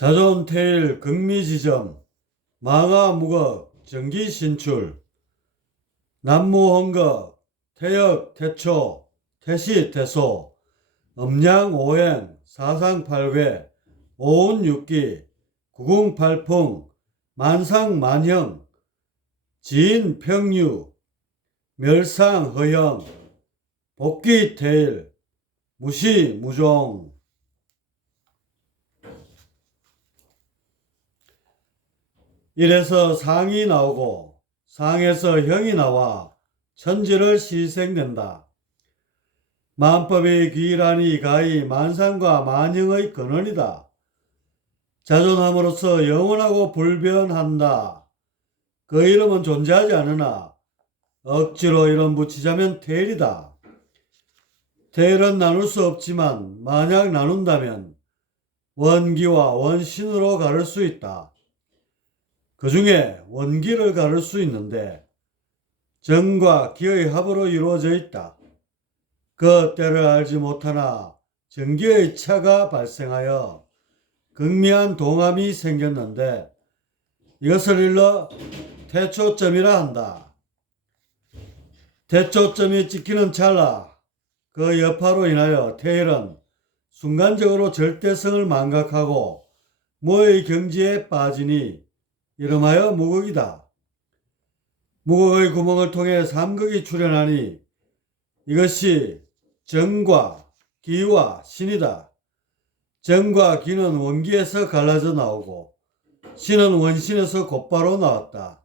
자존태일 극미지점 망하무거 정기신출 난무헌거 태역 태초 태시 태소 음양오행 사상팔괴 오운육기 구궁팔풍 만상만형 지인평유 멸상허영 복귀태일 무시무종. 이래서 상이 나오고 상에서 형이 나와 천지를 시생된다. 만법의 귀라니 가히 만상과 만형의 근원이다. 자존함으로써 영원하고 불변한다. 그 이름은 존재하지 않으나 억지로 이름 붙이자면 태일이다. 태일은 나눌 수 없지만 만약 나눈다면 원기와 원신으로 가를 수 있다. 그 중에 원기를 가를 수 있는데 정과 기의 합으로 이루어져 있다. 그 때를 알지 못하나 정기의 차가 발생하여 극미한 동함이 생겼는데 이것을 일러 태초점이라 한다. 태초점이 찍히는 찰나 그 여파로 인하여 태일은 순간적으로 절대성을 망각하고 무의 경지에 빠지니 이름하여 무극이다. 무극의 구멍을 통해 삼극이 출현하니 이것이 정과 기와 신이다. 정과 기는 원기에서 갈라져 나오고 신은 원신에서 곧바로 나왔다.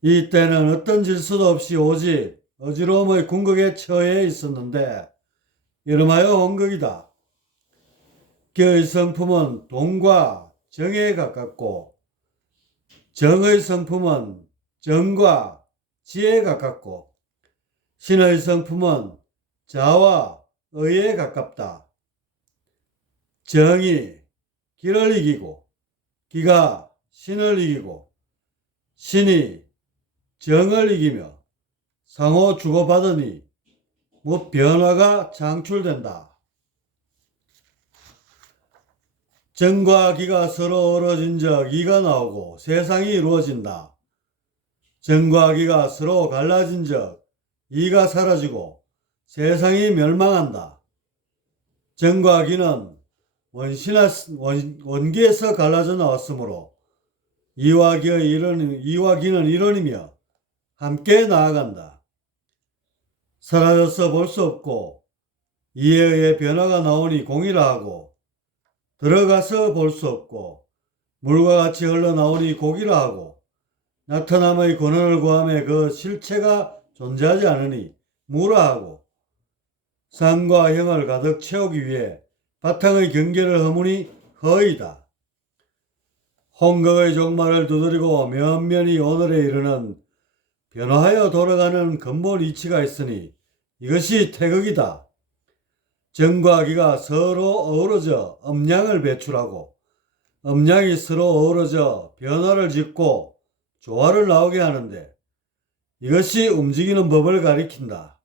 이때는 어떤 질서도 없이 오직 어지러움의 궁극에 처해 있었는데 이름하여 원극이다. 기의 성품은 동과 정에 가깝고 정의 성품은 정과 지에 가깝고 신의 성품은 자와 의에 가깝다. 정이 기를 이기고 기가 신을 이기고 신이 정을 이기며 상호 주고받으니 변화가 창출된다. 정과 기가 서로 어우러진 적 이가 나오고 세상이 이루어진다. 정과 기가 서로 갈라진 적 이가 사라지고 세상이 멸망한다. 정과 기는 원기에서 갈라져 나왔으므로 이와 기는 일원이며 함께 나아간다. 사라져서 볼 수 없고 이에 의해 변화가 나오니 공이라 하고 들어가서 볼 수 없고 물과 같이 흘러나오니 고기라 하고 나타남의 근원을 구하며 그 실체가 존재하지 않으니 무라 하고 상과 형을 가득 채우기 위해 바탕의 경계를 허무니 허이다. 홍극의 종말을 두드리고 면면이 오늘에 이르는 변화하여 돌아가는 근본 이치가 있으니 이것이 태극이다. 정과 기가 서로 어우러져 음양을 배출하고 음양이 서로 어우러져 변화를 짓고 조화를 나오게 하는데 이것이 움직이는 법을 가리킨다.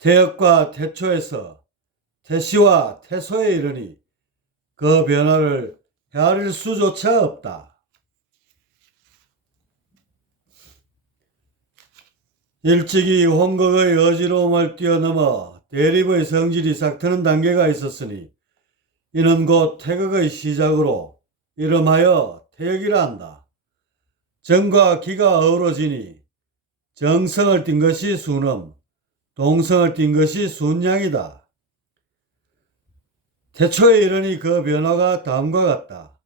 태역과 태초에서 태시와 태소에 이르니 그 변화를 헤아릴 수조차 없다. 일찍이 홍극의 어지러움을 뛰어넘어 대립의 성질이 싹트는 단계가 있었으니 이는 곧 태극의 시작으로 이름하여 태역이라 한다. 정과 기가 어우러지니 정성을 띈 것이 순음, 동성을 띈 것이 순양이다. 태초에 이르니 그 변화가 다음과 같다.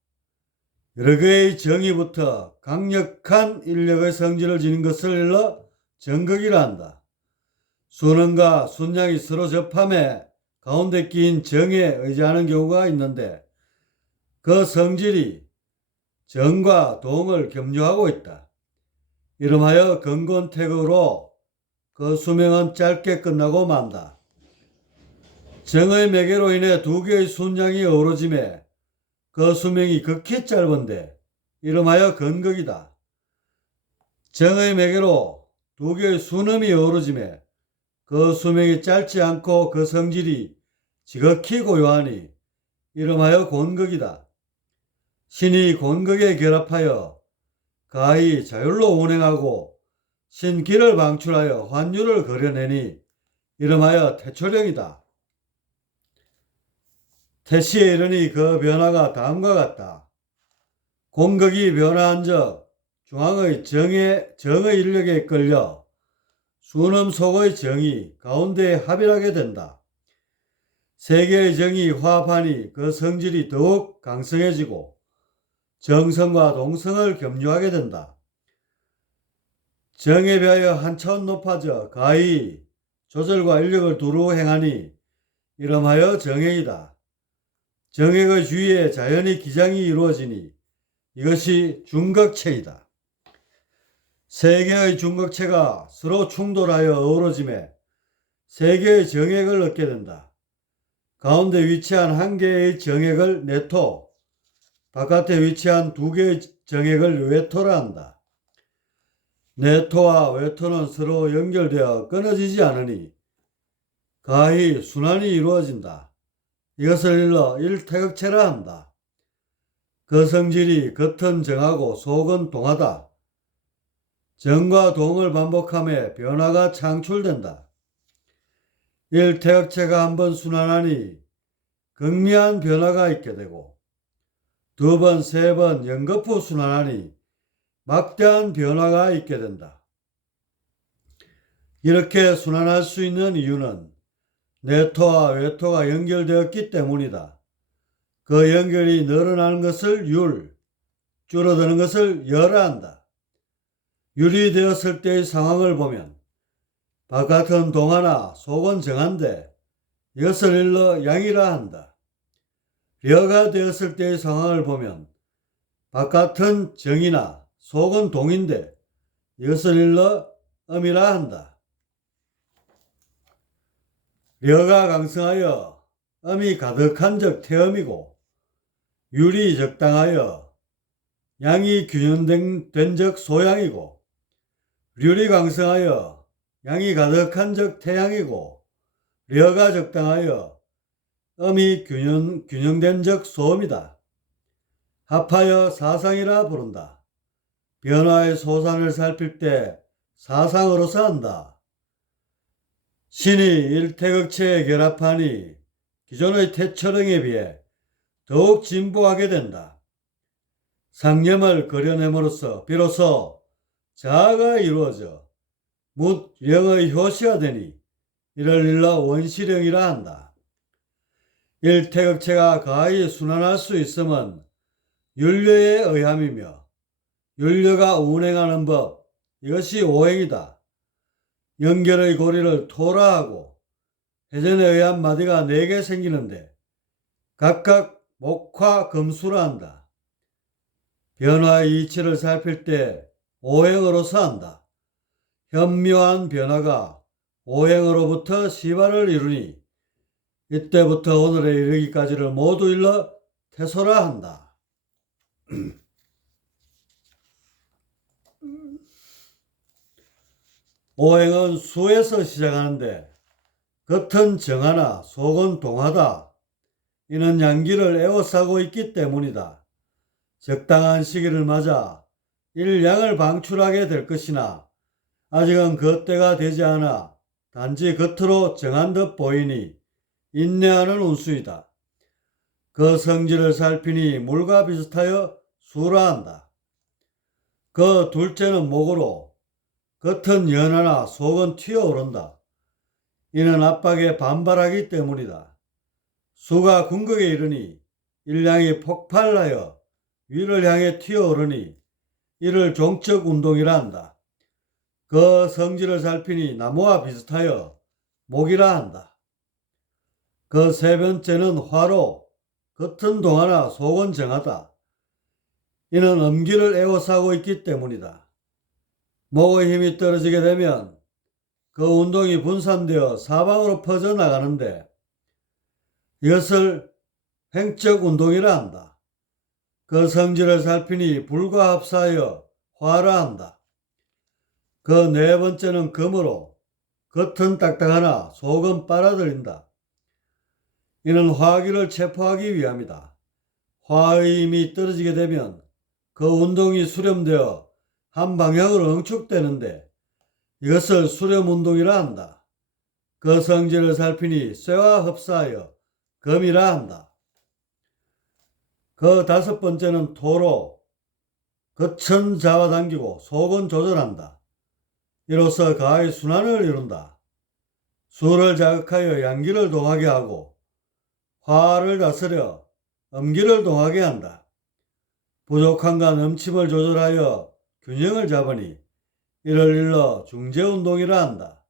여러 개의 정의부터 강력한 인력의 성질을 지닌 것을 일러 정극이라 한다. 순음과 순양이 서로 접함에 가운데 끼인 정에 의지하는 경우가 있는데 그 성질이 정과 동을 겸유하고 있다. 이름하여 근곤태극으로 그 수명은 짧게 끝나고 만다. 정의 매개로 인해 두 개의 순양이 어우러짐에 그 수명이 극히 짧은데 이름하여 근극이다. 정의 매개로 두 개의 순음이 어우러짐에 그 수명이 짧지 않고 그 성질이 지극히 고요하니 이름하여 곤극이다. 신이 권극에 결합하여 가히 자율로 운행하고 신기를 방출하여 환율을 그려내니 이름하여 태초령이다. 태시에 이르니 그 변화가 다음과 같다. 공극이 변화한 적 중앙의 정의 인력에 끌려 순음 속의 정이 가운데에 합일하게 된다. 세 개의 정이 화합하니 그 성질이 더욱 강성해지고 정성과 동성을 겸유하게 된다. 정에 비하여 한 차원 높아져 가히 조절과 인력을 두루 행하니 이름하여 정액이다. 정액의 주위에 자연히 기장이 이루어지니 이것이 중극체이다. 세 개의 중극체가 서로 충돌하여 어우러짐에 세 개의 정액을 얻게 된다. 가운데 위치한 한 개의 정액을 내토, 바깥에 위치한 두 개의 정액을 외토라 한다. 내토와 외토는 서로 연결되어 끊어지지 않으니 가히 순환이 이루어진다. 이것을 일러 일태극체라 한다. 그 성질이 겉은 정하고 속은 동하다. 정과 동을 반복하며 변화가 창출된다. 일태극체가 한번 순환하니 극미한 변화가 있게 되고 두 번, 세 번 연거푸 순환하니 막대한 변화가 있게 된다. 이렇게 순환할 수 있는 이유는 내토와 외토가 연결되었기 때문이다. 그 연결이 늘어나는 것을 율, 줄어드는 것을 열라 한다. 율이 되었을 때의 상황을 보면 바깥은 동하나 속은 정한데 이것을 일러 양이라 한다. 려가 되었을 때의 상황을 보면 바깥은 정이나 속은 동인데 이것을 일러 음이라 한다. 려가 강성하여 음이 가득한 적 태음이고 율이 적당하여 양이 균형된 적 소양이고 률이 강성하여 양이 가득한 적 태양이고 려가 적당하여 음이 균형된 적 소음이다. 합하여 사상이라 부른다. 변화의 소산을 살필 때 사상으로서 한다. 신이 일태극체에 결합하니 기존의 태초령에 비해 더욱 진보하게 된다. 상념을 그려냄으로써 비로소 자아가 이루어져 묻령의 효시가 되니 이를 일러 원시령이라 한다. 일태극체가 가히 순환할 수 있음은 율려에 의함이며 율려가 운행하는 법, 이것이 오행이다. 연결의 고리를 토라하고 회전에 의한 마디가 4개 생기는데 각각 목화 금수라 한다. 변화의 이치를 살필 때 오행으로서 한다. 현묘한 변화가 오행으로부터 시발을 이루니 이때부터 오늘에 이르기까지를 모두 일러 태소라 한다. 오행은 수에서 시작하는데 겉은 정하나 속은 동하다. 이는 양기를 에워싸고 있기 때문이다. 적당한 시기를 맞아 일양을 방출하게 될 것이나 아직은 그 때가 되지 않아 단지 겉으로 정한 듯 보이니 인내하는 운수이다. 그 성질을 살피니 물과 비슷하여 수라 한다. 그 둘째는 목으로 겉은 연하나 속은 튀어오른다. 이는 압박에 반발하기 때문이다. 수가 궁극에 이르니 일량이 폭발하여 위를 향해 튀어오르니 이를 종적 운동이라 한다. 그 성질을 살피니 나무와 비슷하여 목이라 한다. 그 세 번째는 화로 겉은 동하나 속은 정하다. 이는 음기를 에워싸고 있기 때문이다. 목의 힘이 떨어지게 되면 그 운동이 분산되어 사방으로 퍼져나가는데 이것을 횡적 운동이라 한다. 그 성질을 살피니 불과 합사하여 화라 한다. 그 네 번째는 금으로 겉은 딱딱하나 속은 빨아들인다. 이는 화기를 체포하기 위함이다. 화의 힘이 떨어지게 되면 그 운동이 수렴되어 한 방향으로 응축되는데 이것을 수렴운동이라 한다. 그 성질을 살피니 쇠와 흡사하여 금이라 한다. 그 다섯 번째는 토로 겉은 잡아당기고 속은 조절한다. 이로써 가의 순환을 이룬다. 수를 자극하여 양기를 동하게 하고 화를 다스려 음기를 동하게 한다. 부족함과 넘침을 조절하여 균형을 잡으니 이를 일러 중재운동이라 한다.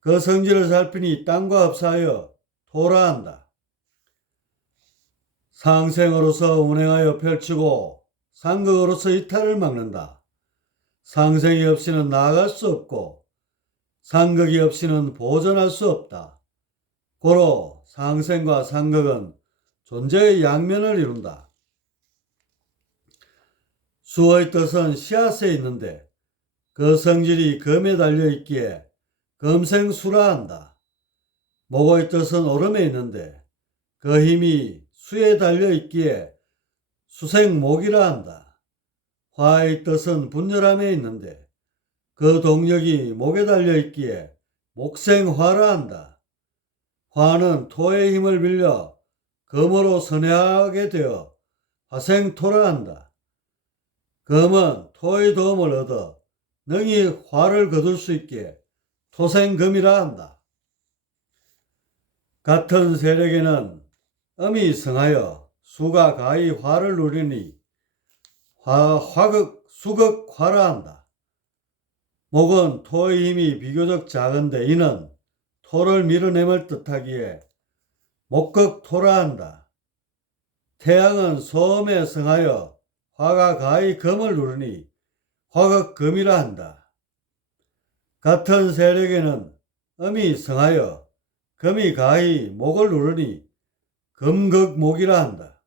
그 성질을 살피니 땅과 흡사하여 토라 한다. 상생으로서 운행하여 펼치고 상극으로서 이탈을 막는다. 상생이 없이는 나아갈 수 없고 상극이 없이는 보존할 수 없다. 고로 상생과 상극은 존재의 양면을 이룬다. 수의 뜻은 씨앗에 있는데 그 성질이 금에 달려있기에 금생수라 한다. 목의 뜻은 오름에 있는데 그 힘이 수에 달려있기에 수생목이라 한다. 화의 뜻은 분열함에 있는데 그 동력이 목에 달려있기에 목생화라 한다. 화는 토의 힘을 빌려 금으로 선회하게 되어 화생토라 한다. 금은 토의 도움을 얻어 능히 화를 거둘 수 있기에 토생금이라 한다. 같은 세력에는 음이 성하여 수가 가히 화를 누리니 수극화라 한다. 목은 토의 힘이 비교적 작은데 이는 토를 밀어내을 뜻하기에 목극토라 한다. 태양은 소음에 성하여 화가 가히 금을 누르니 화극금이라 한다. 같은 세력에는 음이 성하여 금이 가히 목을 누르니 금극목이라 한다.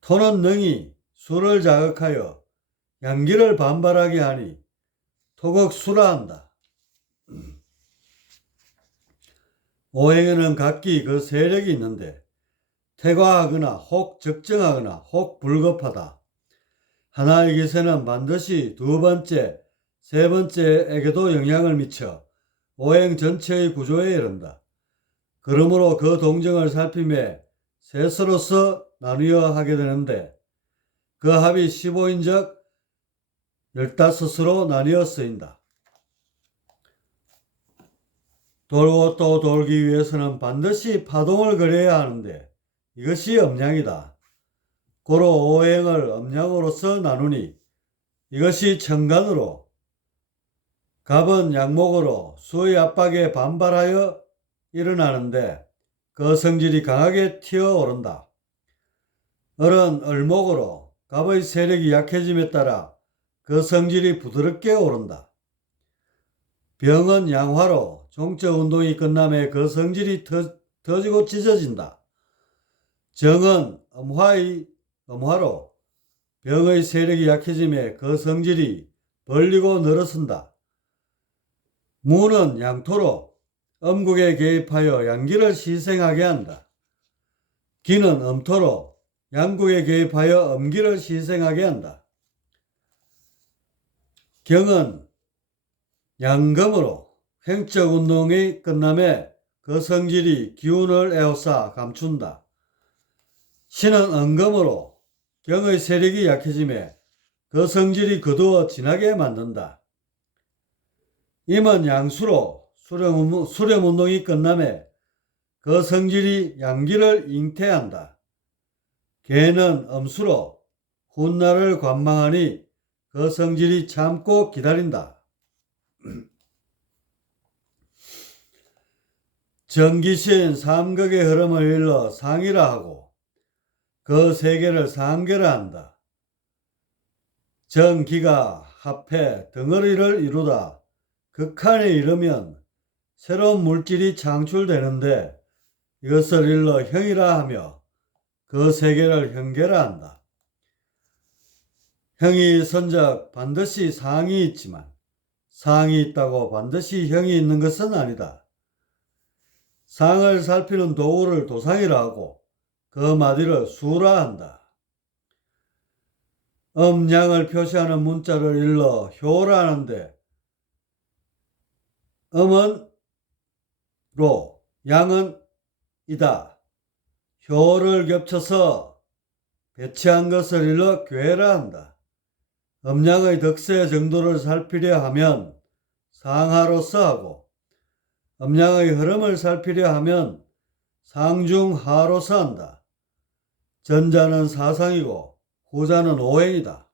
토는 능히 수를 자극하여 양기를 반발하게 하니 토극수라 한다. 오행에는 각기 그 세력이 있는데 태과하거나 혹 적정하거나 혹 불급하다. 하나의 기세는 반드시 두 번째, 세 번째에게도 영향을 미쳐 오행 전체의 구조에 이른다. 그러므로 그 동정을 살핌에 셋으로서 나누어 하게 되는데 그 합이 15인적 15으로 나뉘어 쓰인다. 돌고 또 돌기 위해서는 반드시 파동을 그려야 하는데 이것이 음양이다. 고로 오행을 음양으로서 나누니 이것이 천간으로 갑은 양목으로 수의 압박에 반발하여 일어나는데 그 성질이 강하게 튀어오른다. 을은 을목으로 갑의 세력이 약해짐에 따라 그 성질이 부드럽게 오른다. 병은 양화로 종적 운동이 끝남에 그 성질이 터지고 찢어진다. 정은 음화로 병의 세력이 약해짐에 그 성질이 벌리고 늘어선다. 무는 양토로 음국에 개입하여 양기를 희생하게 한다. 기는 음토로 양국에 개입하여 음기를 희생하게 한다. 경은 양금으로 횡적 운동이 끝남에 그 성질이 기운을 에워싸 감춘다. 신은 은금으로 경의 세력이 약해짐에 그 성질이 거두어 지나게 만든다. 임은 양수로 수렴운동이 끝남에 그 성질이 양기를 잉태한다. 개는 음수로 훗날을 관망하니 그 성질이 참고 기다린다. 정기신 삼극의 흐름을 일러 상이라 하고 그 세계를 상계라 한다. 정기가 합해 덩어리를 이루다 극한에 이르면 새로운 물질이 창출되는데 이것을 일러 형이라 하며 그 세계를 형계라 한다. 형이 선적 반드시 상이 있지만 상이 있다고 반드시 형이 있는 것은 아니다. 상을 살피는 도구를 도상이라 하고 그 마디를 수라 한다. 음양을 표시하는 문자를 일러 효라 하는데 음은 로, 양은 이다. 효를 겹쳐서 배치한 것을 일러 괴라 한다. 음양의 덕세 정도를 살피려 하면 상하로서 하고 음양의 흐름을 살피려 하면 상중하로서 한다. 전자는 사상이고 후자는 오행이다.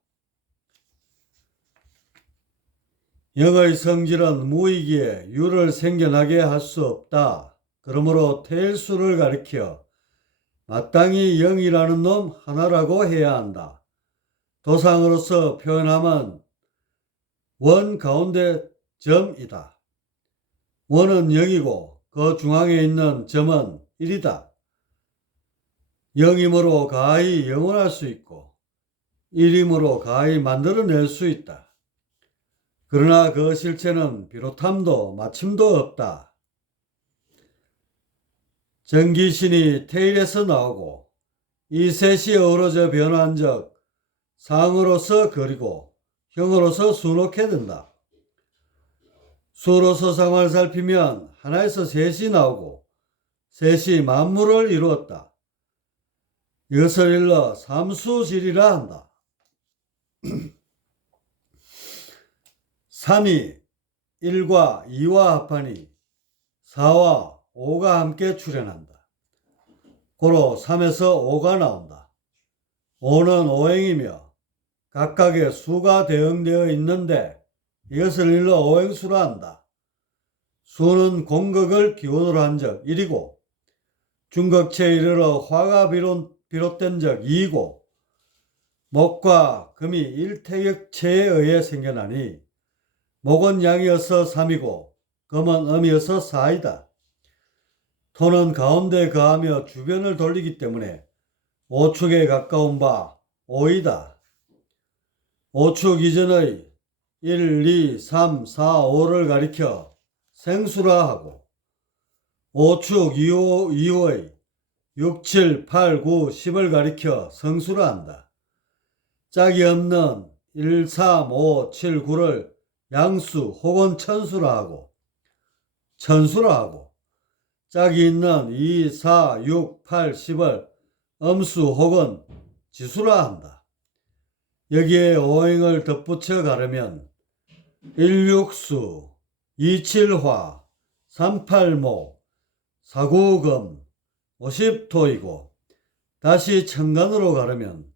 영의 성질은 무이기에 유를 생겨나게 할 수 없다. 그러므로 태일수를 가리켜 마땅히 영이라는 놈 하나라고 해야 한다. 도상으로서 표현하면 원 가운데 점이다. 원은 0이고 그 중앙에 있는 점은 1이다. 0이므로 가히 영원할 수 있고 1이므로 가히 만들어낼 수 있다. 그러나 그 실체는 비롯함도 마침도 없다. 정기신이 태일에서 나오고 이 셋이 어우러져 변화한 적 상으로서 그리고 형으로서 수놓게 된다. 수로서 상을 살피면 하나에서 셋이 나오고 셋이 만물을 이루었다. 이것을 일러 삼수질이라 한다. 3이 1과 2와 합하니 4와 5가 함께 출현한다. 고로 3에서 5가 나온다. 5는 오행이며 각각의 수가 대응되어 있는데 이것을 일러 오행수라 한다. 수는 공극을 기원으로 한 적 1이고 중극체에 이르러 화가 비롯된 적 2이고 목과 금이 일태격체에 의해 생겨나니 목은 양이어서 3이고 금은 음이어서 4이다. 토는 가운데 거하며 주변을 돌리기 때문에 오축에 가까운 바 5이다. 오축 이전의 1, 2, 3, 4, 5를 가리켜 생수라 하고 오축 이후의 6, 7, 8, 9, 10을 가리켜 성수라 한다. 짝이 없는 1, 3, 5, 7, 9를 양수 혹은 천수라 하고 짝이 있는 2, 4, 6, 8, 10을 음수 혹은 지수라 한다. 여기에 오행을 덧붙여 가르면 1육수, 27화, 38목, 49금, 50토이고 다시 천간으로 가르면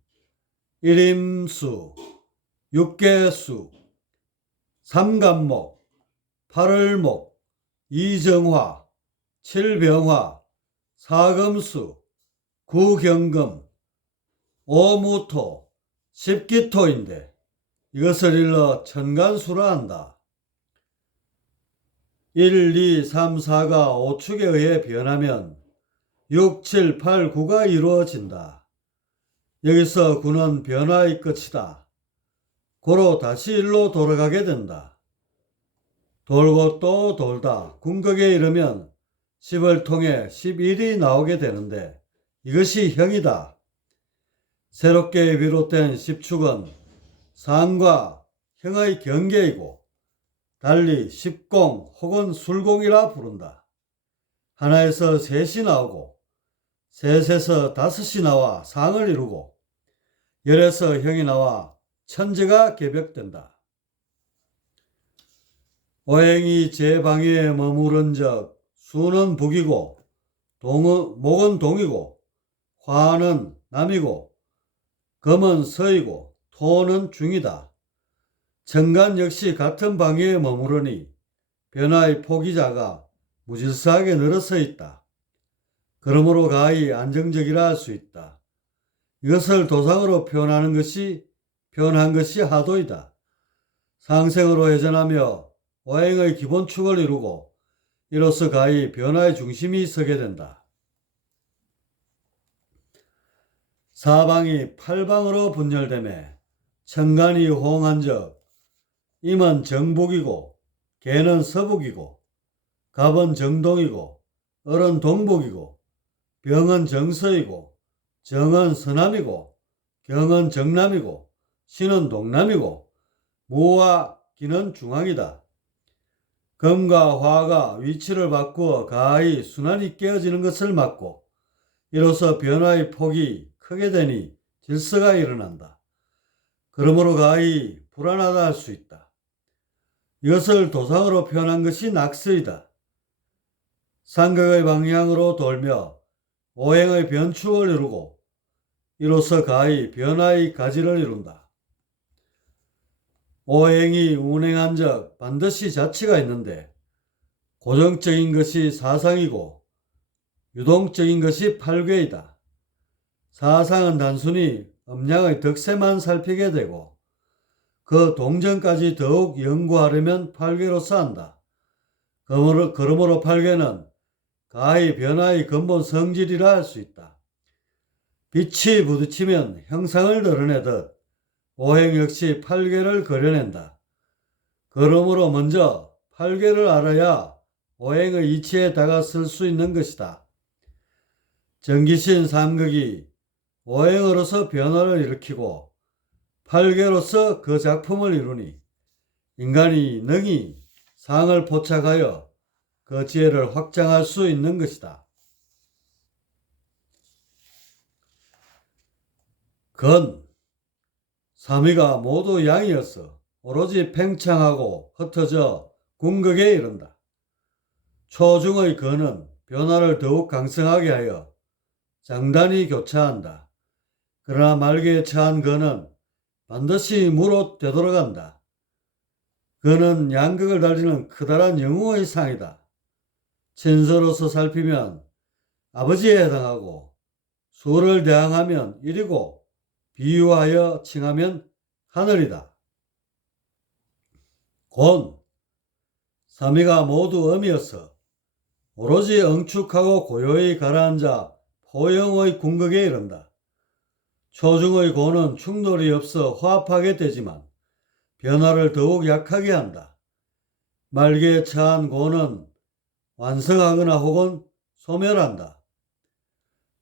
1임수, 6개수, 3간목, 8을목, 2정화, 7병화, 4금수, 9경금, 5무토, 10기토인데 이것을 일러 천간수라 한다. 1, 2, 3, 4가 오축에 의해 변하면 6, 7, 8, 9가 이루어진다. 여기서 9는 변화의 끝이다. 고로 다시 일로 돌아가게 된다. 돌고 또 돌다 궁극에 이르면 10을 통해 11이 나오게 되는데 이것이 형이다. 새롭게 비롯된 10축은 상과 형의 경계이고 달리 십공 혹은 술공이라 부른다. 하나에서 셋이 나오고 셋에서 다섯이 나와 상을 이루고 열에서 형이 나와 천재가 개벽된다. 오행이 제방위에 머무른 적 수는 북이고 목은 동이고 화는 남이고 금은 서이고 토는 중이다. 천간 역시 같은 방위에 머무르니 변화의 폭이 작아 무질서하게 늘어서 있다. 그러므로 가히 안정적이라 할 수 있다. 이것을 도상으로 표현한 것이 하도이다. 상생으로 회전하며 오행의 기본축을 이루고 이로써 가히 변화의 중심이 서게 된다. 사방이 팔방으로 분열되매 천간이 호응한 적 임은 정북이고 개는 서북이고 갑은 정동이고 을은 동북이고 병은 정서이고 정은 서남이고 경은 정남이고 신은 동남이고 무와 기는 중앙이다. 금과 화가 위치를 바꾸어 가히 순환이 깨어지는 것을 막고 이로써 변화의 폭이 크게 되니 질서가 일어난다. 그러므로 가히 불안하다 할 수 있다. 이것을 도상으로 표현한 것이 낙서이다. 삼각의 방향으로 돌며 오행의 변축을 이루고 이로써 가히 변화의 가지를 이룬다. 오행이 운행한 적 반드시 자치가 있는데 고정적인 것이 사상이고 유동적인 것이 팔괘이다. 사상은 단순히 음양의 덕세만 살피게 되고 그 동전까지 더욱 연구하려면 팔괘로서 한다. 그러므로 팔괘는 가히 변화의 근본 성질이라 할 수 있다. 빛이 부딪히면 형상을 드러내듯 오행 역시 팔괘를 그려낸다. 그러므로 먼저 팔괘를 알아야 오행의 이치에 다가설 수 있는 것이다. 정기신 삼극이 오행으로서 변화를 일으키고 팔괘로서 그 작품을 이루니 인간이 능히 상을 포착하여 그 지혜를 확장할 수 있는 것이다. 건, 삼위가 모두 양이어서 오로지 팽창하고 흩어져 궁극에 이른다. 초중의 건은 변화를 더욱 강성하게 하여 장단이 교차한다. 그러나 말기에 처한 건은 반드시 무로 되돌아간다. 그는 양극을 달리는 커다란 영웅의 상이다. 천서로서 살피면 아버지에 해당하고 수를 대항하면 일이고 비유하여 칭하면 하늘이다. 곤, 삼위가 모두 음이어서 오로지 응축하고 고요히 가라앉아 포영의 궁극에 이른다. 초중의 고는 충돌이 없어 화합하게 되지만 변화를 더욱 약하게 한다. 말기에 처한 고는 완성하거나 혹은 소멸한다.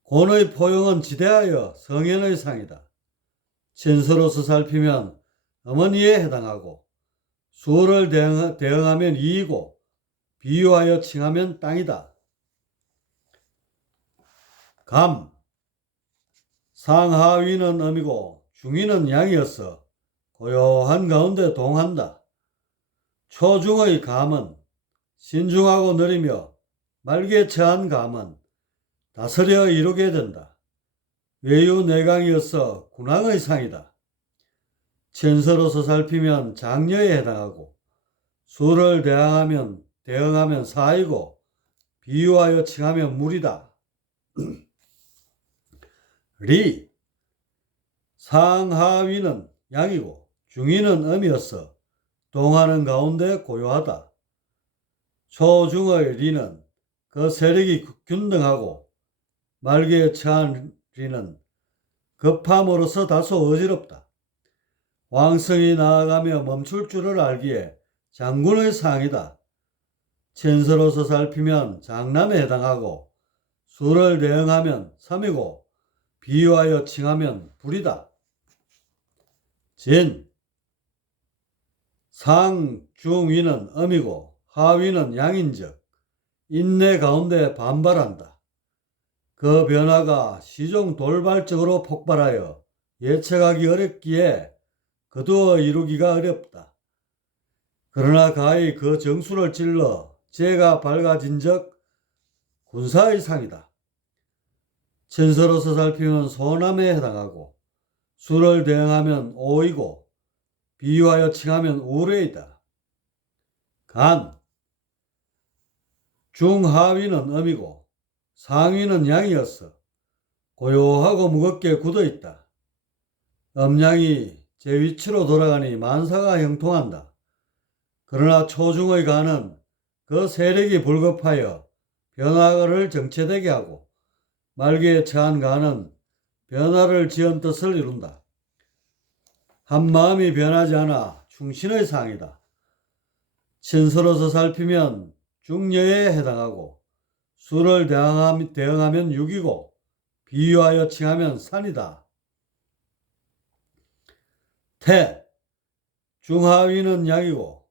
곤의 포용은 지대하여 성현의 상이다. 천서로서 살피면 어머니에 해당하고 수를 대응하면 이이고 비유하여 칭하면 땅이다. 감, 상하위는 음이고 중위는 양이어서 고요한 가운데 동한다. 초중의 감은 신중하고 느리며 말기에 처한 감은 다스려 이루게 된다. 외유내강이어서 군왕의 상이다. 천서로서 살피면 장녀에 해당하고 수를 대응하면 사이고 비유하여 칭하면 물이다. 리, 상하위는 양이고 중위는 음이어서 동하는 가운데 고요하다. 초중의 리는 그 세력이 균등하고 말기에 처한 리는 급함으로써 다소 어지럽다. 왕성이 나아가며 멈출 줄을 알기에 장군의 상이다. 천서로서 살피면 장남에 해당하고 수를 대응하면 삼이고 비유하여 칭하면 불이다. 진, 상, 중, 위는 음이고 하위는 양인즉 인내 가운데 반발한다. 그 변화가 시종 돌발적으로 폭발하여 예측하기 어렵기에 거두어 이루기가 어렵다. 그러나 가히 그 정수를 찔러 재가 밝아진 적 군사의 상이다. 천서로서 살피면 소남에 해당하고 수를 대응하면 오이고 비유하여 칭하면 우레이다. 간, 중하위는 음이고 상위는 양이어서 고요하고 무겁게 굳어있다. 음양이 제 위치로 돌아가니 만사가 형통한다. 그러나 초중의 간은 그 세력이 불급하여 변화를 정체되게 하고 말기에 처한 간은 변화를 지은 뜻을 이룬다. 한마음이 변하지 않아 충신의 상이다. 천서로서 살피면 중녀에 해당하고 수를 대응하면 육이고 비유하여 칭하면 산이다. 태, 중하위는 양이고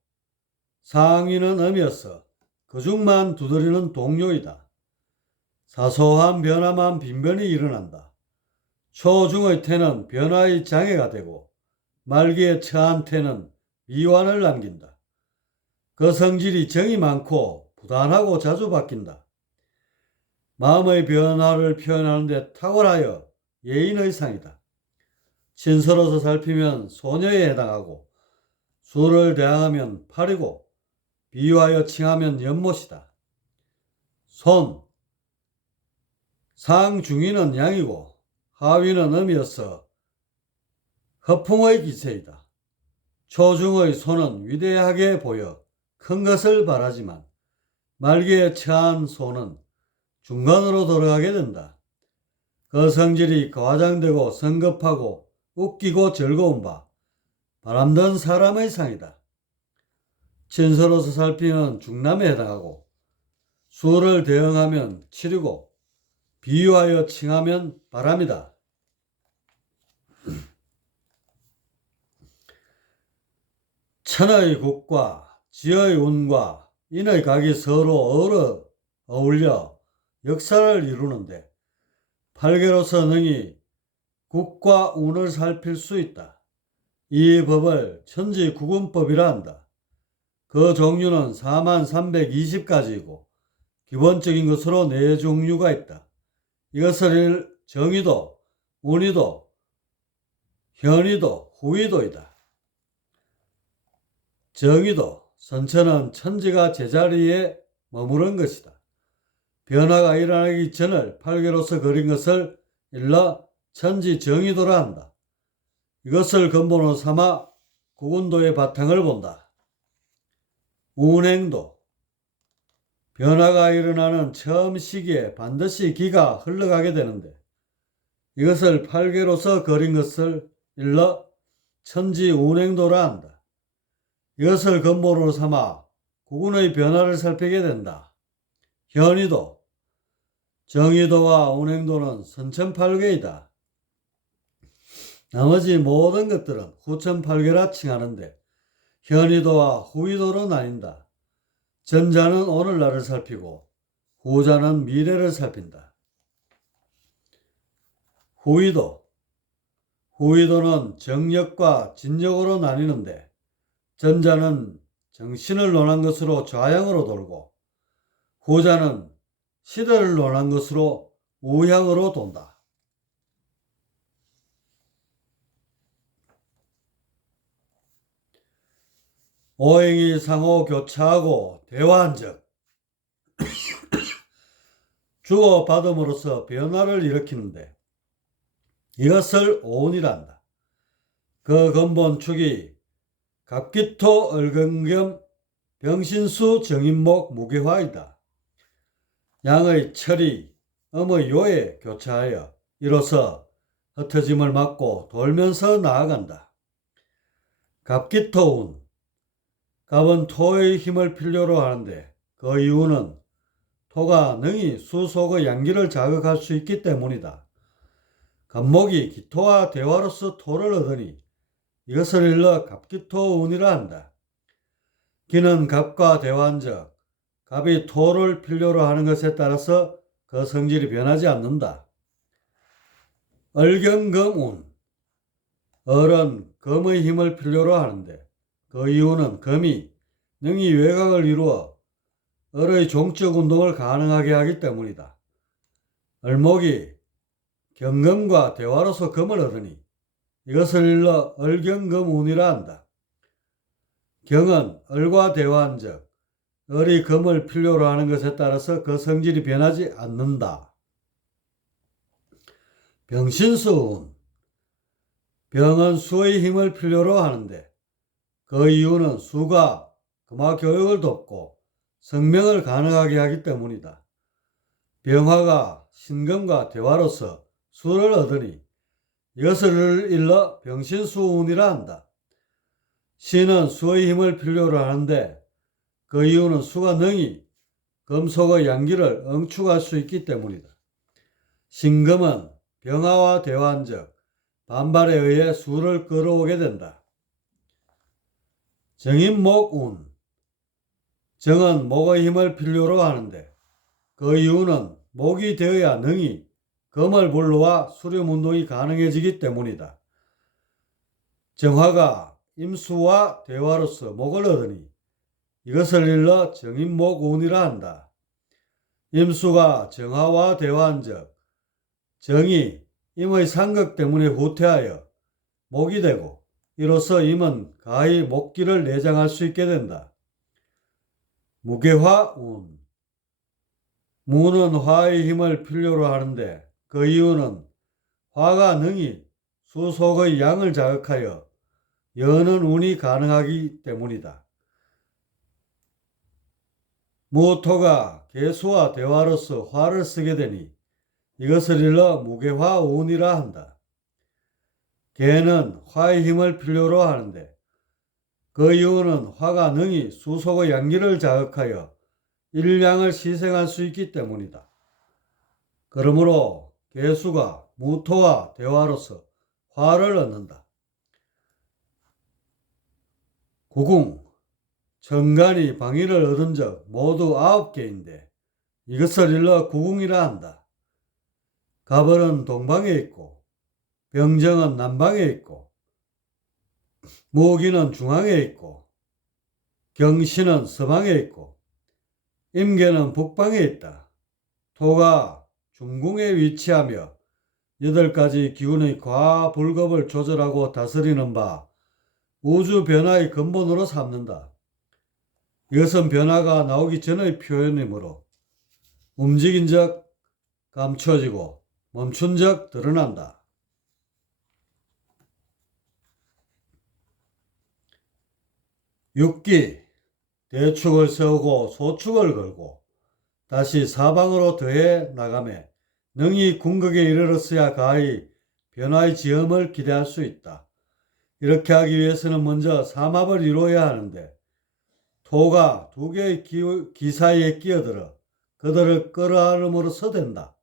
상위는 음이어서 그중만 두드리는 동요이다. 사소한 변화만 빈번히 일어난다. 초중의 태는 변화의 장애가 되고 말기에 처한 태는 미완을 남긴다. 그 성질이 정이 많고 부단하고 자주 바뀐다. 마음의 변화를 표현하는 데 탁월하여 예인의 상이다. 신서로서 살피면 소녀에 해당하고 수를 대항하면 팔이고 비유하여 칭하면 연못이다. 손, 상중위는 양이고 하위는 음이어서 허풍의 기세이다. 초중의 손은 위대하게 보여 큰 것을 바라지만 말기에 처한 손은 중간으로 돌아가게 된다. 그 성질이 과장되고 성급하고 웃기고 즐거운 바 바람든 사람의 상이다. 친서로서 살피면 중남에 해당하고 수를 대응하면 칠이고 비유하여 칭하면 바람이다. 천의 국과 지의 운과 인의 각이 서로 어울려 역사를 이루는데 팔계로서 능히 국과 운을 살필 수 있다. 이 법을 천지구분법이라 한다. 그 종류는 4320가지이고 기본적인 것으로 4종류가 있다. 이것을 정의도, 운의도, 현의도, 후의도이다. 정의도, 선천은 천지가 제자리에 머무른 것이다. 변화가 일어나기 전을 팔계로서 그린 것을 일러 천지정의도라 한다. 이것을 근본으로 삼아 구군도의 바탕을 본다. 운행도, 변화가 일어나는 처음 시기에 반드시 기가 흘러가게 되는데 이것을 팔계로서 그린 것을 일러 천지운행도라 한다. 이것을 근본으로 삼아 구군의 변화를 살피게 된다. 현의도, 정의도와 운행도는 선천팔계이다. 나머지 모든 것들은 후천팔계라 칭하는데 현의도와 후의도로 나뉜다. 전자는 오늘날을 살피고 후자는 미래를 살핀다. 후의도는 정력과 진력으로 나뉘는데 전자는 정신을 논한 것으로 좌향으로 돌고 후자는 시대를 논한 것으로 우향으로 돈다. 오행이 상호 교차하고 대화한 적 주고받음으로써 변화를 일으키는데 이것을 오운이라 한다. 그 근본 축이 갑기토 을근겸 병신수 정인목 무게화이다. 양의 철이 음의 요에 교차하여 이로써 흩어짐을 막고 돌면서 나아간다. 갑기토운, 갑은 토의 힘을 필요로 하는데 그 이유는 토가 능히 수 속의 양기를 자극할 수 있기 때문이다. 갑목이 기토와 대화로서 토를 얻으니 이것을 일러 갑기토운이라 한다. 기는 갑과 대화한적 갑이 토를 필요로 하는 것에 따라서 그 성질이 변하지 않는다. 을경금운, 을은 금의 힘을 필요로 하는데 그 이유는 금이 능히 외곽을 이루어 을의 종적 운동을 가능하게 하기 때문이다. 을목이 경금과 대화로서 금을 얻으니 이것을 일러 을경금운이라 한다. 경은 을과 대화한 적 을이 금을 필요로 하는 것에 따라서 그 성질이 변하지 않는다. 병신수운, 병은 수의 힘을 필요로 하는데 그 이유는 수가 금화 교육을 돕고 성명을 가능하게 하기 때문이다. 병화가 신금과 대화로서 수를 얻으니 이것을 일러 병신수운이라 한다. 신은 수의 힘을 필요로 하는데 그 이유는 수가 능히 금속의 양기를 응축할 수 있기 때문이다. 신금은 병화와 대화한 적 반발에 의해 수를 끌어오게 된다. 정인목운. 정은 목의 힘을 필요로 하는데 그 이유는 목이 되어야 능히 금을 불러와 수렴운동이 가능해지기 때문이다. 정화가 임수와 대화로서 목을 얻으니 이것을 일러 정인목운이라 한다. 임수가 정화와 대화한 적 정이 임의 상극 때문에 후퇴하여 목이 되고 이로써 임은 가히 목기를 내장할 수 있게 된다. 무게화운. 무는 화의 힘을 필요로 하는데 그 이유는 화가 능히 수속의 양을 자극하여 여는 운이 가능하기 때문이다. 무토가 개수와 대화로서 화를 쓰게 되니 이것을 일러 무게화운이라 한다. 개는 화의 힘을 필요로 하는데 그 이유는 화가 능히 수속의 양기를 자극하여 일량을 희생할 수 있기 때문이다. 그러므로 개수가 무토와 대화로서 화를 얻는다. 구궁. 천간이 방위를 얻은 적 모두 9개인데 이것을 일러 구궁이라 한다. 가벌은 동방에 있고 병정은 남방에 있고 무기는 중앙에 있고 경신은 서방에 있고 임계는 북방에 있다. 토가 중궁에 위치하며 8가지 기운의 과불급을 조절하고 다스리는 바 우주 변화의 근본으로 삼는다. 이것은 변화가 나오기 전의 표현이므로 움직인 적 감춰지고 멈춘 적 드러난다. 육기. 대축을 세우고 소축을 걸고 다시 사방으로 더해 나가매 능히 궁극에 이르렀어야 가히 변화의 지음을 기대할 수 있다. 이렇게 하기 위해서는 먼저 삼합을 이루어야 하는데 토가 2개의 기 사이에 끼어들어 그들을 끌어안음으로써 된다.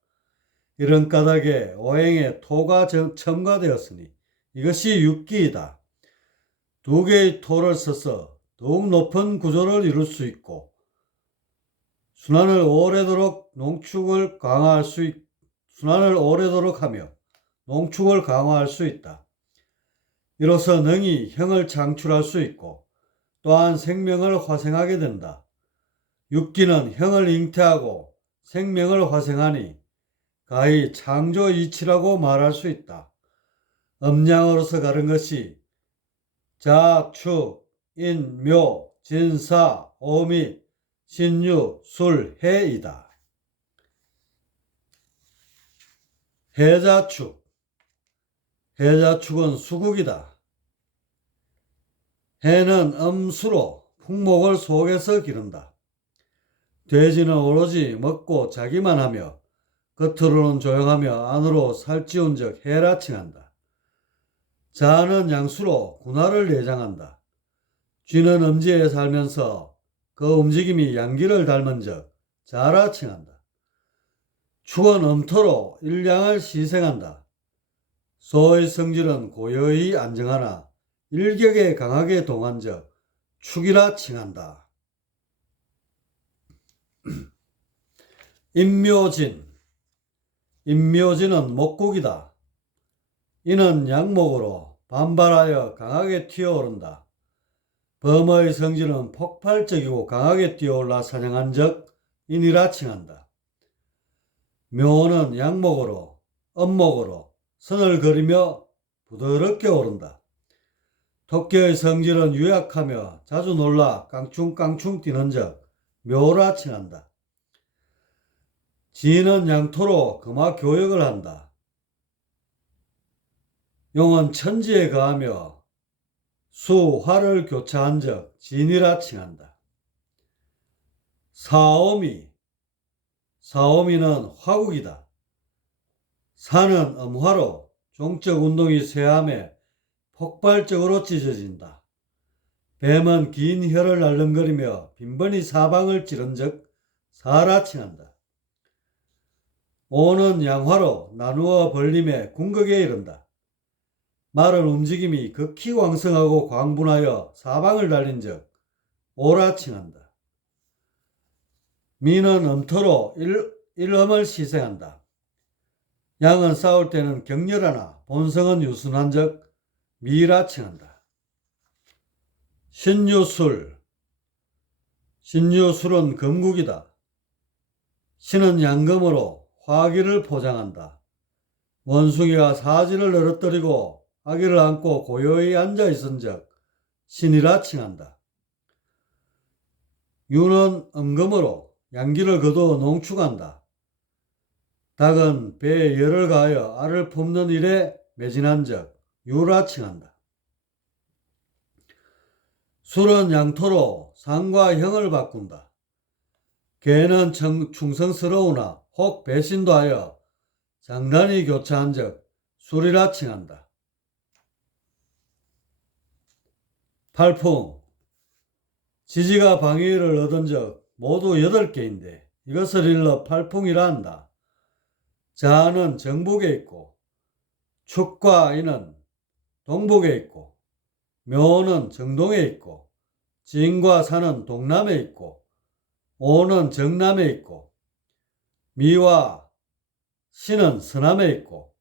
이런 까닭에 오행에 토가 첨가되었으니 이것이 육기이다. 2개의 토를 써서 더욱 높은 구조를 이룰 수 있고 순환을 오래도록 하며 농축을 강화할 수 있다. 이로써 능히 형을 창출할 수 있고 또한 생명을 화생하게 된다. 육기는 형을 잉태하고 생명을 화생하니 가히 창조이치라고 말할 수 있다. 음양으로서 가른 것이 자, 축, 인, 묘, 진사, 오미, 신유, 술, 해이다. 해자축. 해자축은 수국이다. 해는 음수로 풍목을 속에서 기른다. 돼지는 오로지 먹고 자기만 하며 겉으로는 조용하며 안으로 살찌운 적 해라 칭한다. 자는 양수로 군화를 내장한다. 쥐는 음지에 살면서 그 움직임이 양기를 닮은 적 자라 칭한다. 축은 음토로 일량을 희생한다. 소의 성질은 고요히 안정하나 일격에 강하게 동한 적 축이라 칭한다. 임묘진. 임묘진은 목국이다. 이는 양목으로 반발하여 강하게 튀어오른다. 범의 성질은 폭발적이고 강하게 뛰어올라 사냥한 적 인이라 칭한다. 묘는 양목으로 음목으로 선을 그리며 부드럽게 오른다. 토끼의 성질은 유약하며 자주 놀라 깡충깡충 뛰는 적 묘라 칭한다. 지는 양토로 금화 교역을 한다. 용은 천지에 거하며 수, 화를 교차한 적 진이라 칭한다. 사오미. 사오미는 화국이다. 사는 음화로 종적 운동이 쇠함에 폭발적으로 찢어진다. 뱀은 긴 혀를 날름거리며 빈번히 사방을 찌른 적 사라 칭한다. 오는 양화로 나누어 벌림에 궁극에 이른다. 말은 움직임이 극히 왕성하고 광분하여 사방을 달린즉 오라 칭한다. 미는 음토로 일엄을 시생한다. 양은 싸울 때는 격렬하나 본성은 유순한즉 미라 칭한다. 신유술, 신유술은 금국이다. 신은 양금으로 화기를 포장한다. 원숭이가 사지를 늘어뜨리고 아기를 안고 고요히 앉아있은즉 신이라 칭한다. 유는 음금으로 양기를 거두어 농축한다. 닭은 배에 열을 가하여 알을 품는 일에 매진한즉 유라 칭한다. 술은 양토로 상과 형을 바꾼다. 개는 충성스러우나 혹 배신도 하여 장단이 교차한즉 술이라 칭한다. 팔풍, 지지가 방위를 얻은즉 모두 8개인데 이것을 일러 팔풍이라 한다. 자는 정북에 있고 축과 이는 동북에 있고 묘는 정동에 있고 진과 산은 동남에 있고 오는 정남에 있고 미와 신은 서남에 있고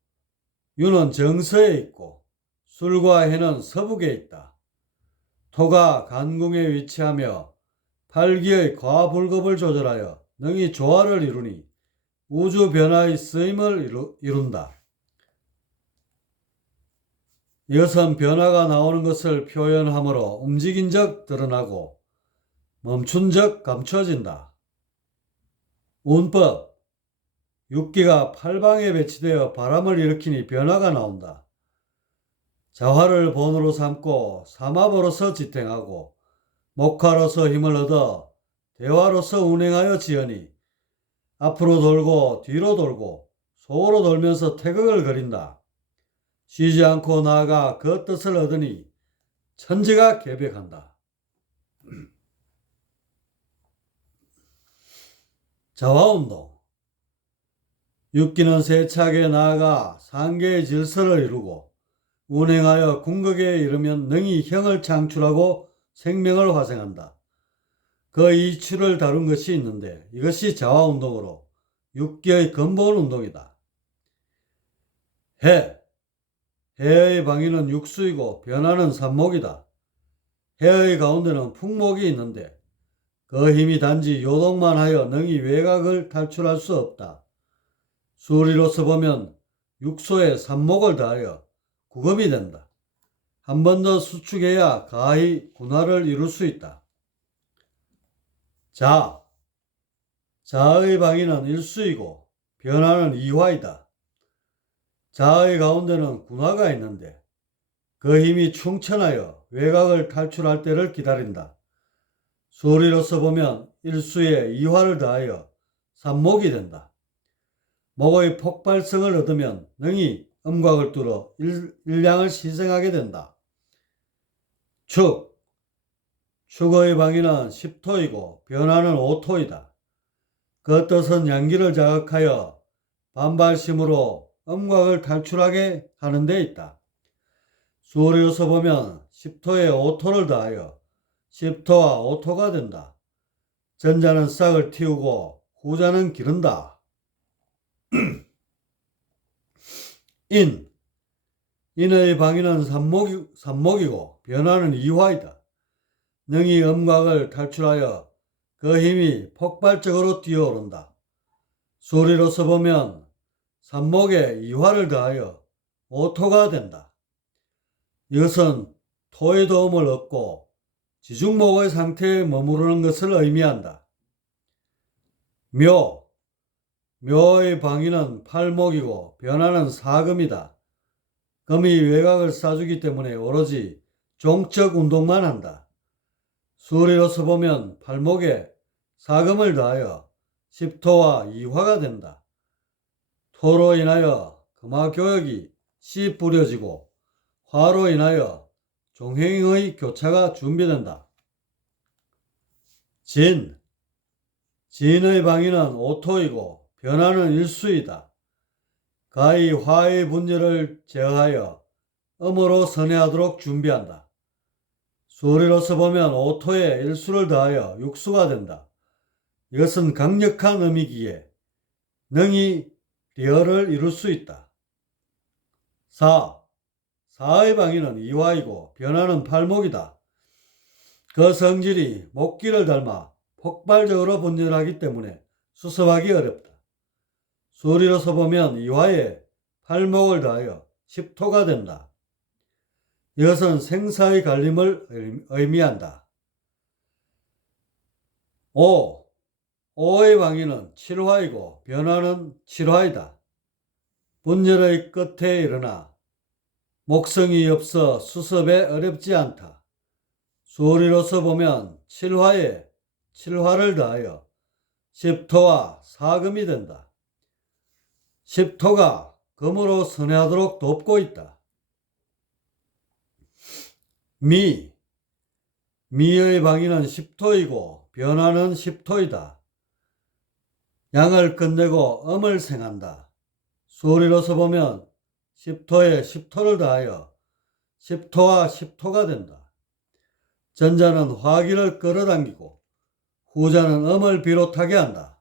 유는 정서에 있고 술과 해는 서북에 있다. 토가 간궁에 위치하며 팔기의 과불급을 조절하여 능히 조화를 이루니 우주 변화의 쓰임을 이룬다. 이것은 변화가 나오는 것을 표현하므로 움직인 적 드러나고 멈춘 적 감춰진다. 운법, 육기가 팔방에 배치되어 바람을 일으키니 변화가 나온다. 자화를 본으로 삼고 삼합으로서 지탱하고 목화로서 힘을 얻어 대화로서 운행하여 지으니 앞으로 돌고 뒤로 돌고 속으로 돌면서 태극을 그린다. 쉬지 않고 나아가 그 뜻을 얻으니 천지가 개벽한다. 자화운동, 육기는 세차게 나아가 상계의 질서를 이루고 운행하여 궁극에 이르면 능히 형을 창출하고 생명을 화생한다. 그 이치를 다룬 것이 있는데 이것이 자화운동으로 육기의 근본 운동이다. 해의 방위는 육수이고 변화는 산목이다. 해의 가운데는 풍목이 있는데 그 힘이 단지 요동만 하여 능히 외곽을 탈출할 수 없다. 수리로서 보면 육소에 산목을 다하여 구금이 된다. 한 번 더 수축해야 가히 군화를 이룰 수 있다. 자의 방위는 일수이고 변화는 이화이다. 자의 가운데는 군화가 있는데 그 힘이 충천하여 외곽을 탈출할 때를 기다린다. 수리로서 보면 일수에 이화를 다하여 산목이 된다. 목의 폭발성을 얻으면 능히 음곽을 뚫어 일량을 희생하게 된다. 축의 방위는 10토이고 변화는 5토이다. 그 뜻은 양기를 자극하여 반발심으로 음곽을 탈출하게 하는 데 있다. 수리로서 보면 10토에 5토를 더하여 10토와 5토가 된다. 전자는 싹을 틔우고 후자는 기른다. 인의 방위는 산목이고 변화는 이화이다. 능히 음곽을 탈출하여 그 힘이 폭발적으로 뛰어오른다. 수리로서 보면 산목에 이화를 더하여 오토가 된다. 이것은 토의 도움을 얻고 지중목의 상태에 머무르는 것을 의미한다. 묘의 방위는 팔목이고 변화는 사금이다. 금이 외곽을 쏴주기 때문에 오로지 종적 운동만 한다. 수리로서 보면 팔목에 사금을 더하여 10토와 이화가 된다. 토로 인하여 금화교역이 씨 뿌려지고 화로 인하여 종행의 교차가 준비된다. 진의 방위는 5토이고 변화는 일수이다. 가히 화의 분열을 제어하여 음으로 선회하도록 준비한다. 수리로서 보면 오토에 일수를 더하여 육수가 된다. 이것은 강력한 음이기에 능히 리어를 이룰 수 있다. 4. 사의 방위는 이화이고 변화는 팔목이다. 그 성질이 목기를 닮아 폭발적으로 분열하기 때문에 수습하기 어렵다. 수리로서 보면 이화에 팔목을 더하여 십토가 된다. 이것은 생사의 갈림을 의미한다. 5. 오의 방위는 칠화이고 변화는 칠화이다. 분열의 끝에 일어나 목성이 없어 수습에 어렵지 않다. 수리로서 보면 칠화에 칠화를 더하여 십토와 사금이 된다. 십토가 금으로 선회하도록 돕고 있다. 미의 방위는 십토이고 변화는 십토이다. 양을 끝내고 음을 생한다. 수리로서 보면 십토에 십토를 더하여 십토와 십토가 된다. 전자는 화기를 끌어당기고 후자는 음을 비롯하게 한다.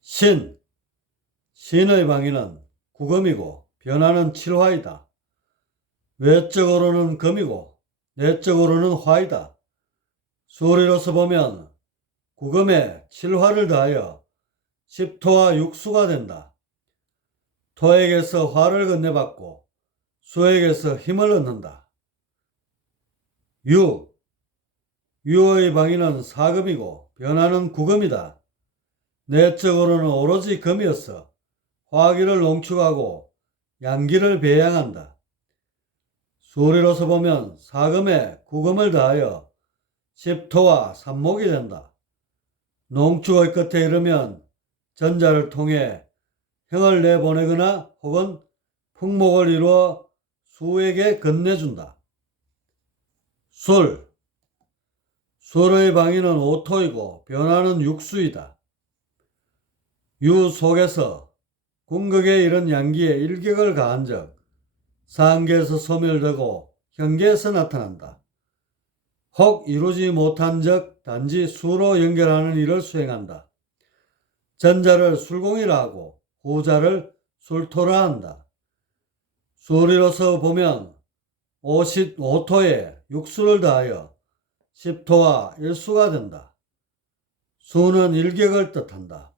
신의 방위는 구금이고 변화는 칠화이다. 외적으로는 금이고 내적으로는 화이다. 수리로서 보면 구금에 칠화를 더하여 십토와 육수가 된다. 토에게서 화를 건네받고 수에게서 힘을 얻는다. 유의 방위는 사금이고 변화는 구금이다. 내적으로는 오로지 금이었어 화기를 농축하고 양기를 배양한다. 수리로서 보면 사금에 구금을 더하여 십토와 삼목이 된다. 농축의 끝에 이르면 전자를 통해 형을 내보내거나 혹은 풍목을 이루어 수에게 건네준다. 술의 방위는 오토이고 변화는 육수이다. 유 속에서 궁극에 이른 양기에 일격을 가한 적 상계에서 소멸되고 현계에서 나타난다. 혹 이루지 못한 적 단지 수로 연결하는 일을 수행한다. 전자를 술공이라 하고 후자를 술토라 한다. 수리로서 보면 오토에 육수를 더하여 십토와 일수가 된다. 수는 일격을 뜻한다.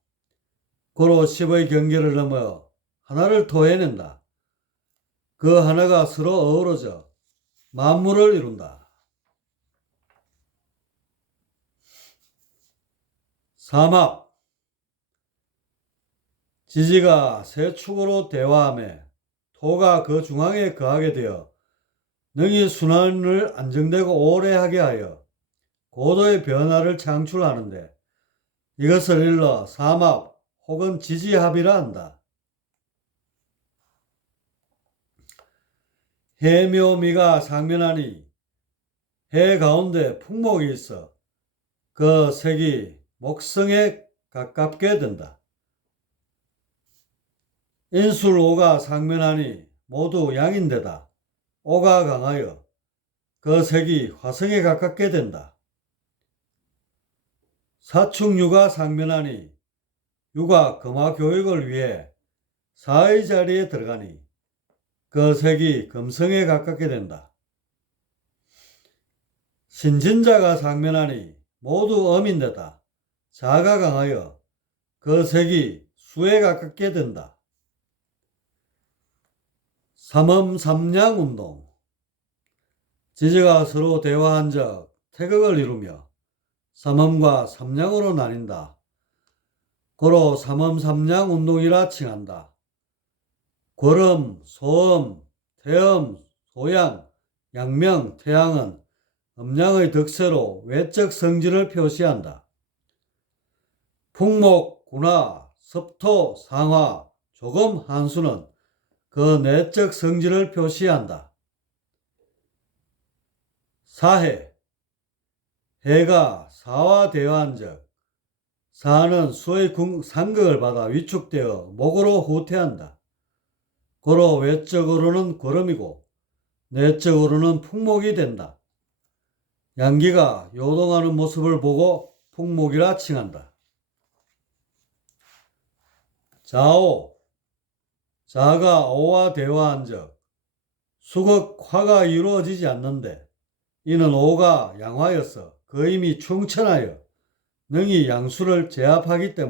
고로 십의 경계를 넘어 하나를 토해낸다. 그 하나가 서로 어우러져 만물을 이룬다. 사막 지지가 세 축으로 대화하며 토가 그 중앙에 거하게 되어 능히 순환을 안정되고 오래 하게 하여 고도의 변화를 창출하는데 이것을 일러 사막 혹은 지지합이라 한다. 해묘미가 상면하니 해 가운데 풍목이 있어 그 색이 목성에 가깝게 된다. 인술오가 상면하니 모두 양인데다 오가 강하여 그 색이 화성에 가깝게 된다. 사축유가 상면하니 유가 금화 교육을 위해 사의 자리에 들어가니 그 색이 금성에 가깝게 된다. 신진자가 상면하니 모두 음인데다 자가 강하여 그 색이 수에 가깝게 된다. 삼음삼양운동 지지가 서로 대화한 적 태극을 이루며 삼음과 삼양으로 나뉜다. 고로 삼음삼양운동이라 칭한다. 고름, 소음, 태음, 소양, 양명, 태양은 음양의 덕세로 외적 성질을 표시한다. 풍목, 군화, 섭토, 상화, 조금, 한수는 그 내적 성질을 표시한다. 사해, 해가 사와 대화한 적 사는 수의 상극을 받아 위축되어 목으로 후퇴한다. 고로 외적으로는 구름이고 내적으로는 풍목이 된다. 양기가 요동하는 모습을 보고 풍목이라 칭한다. 자오. 자가 오와 대화한 적 수극 화가 이루어지지 않는데 이는 오가 양화여서 그 힘이 충천하여 능히 양수를 제압하기 때문이다.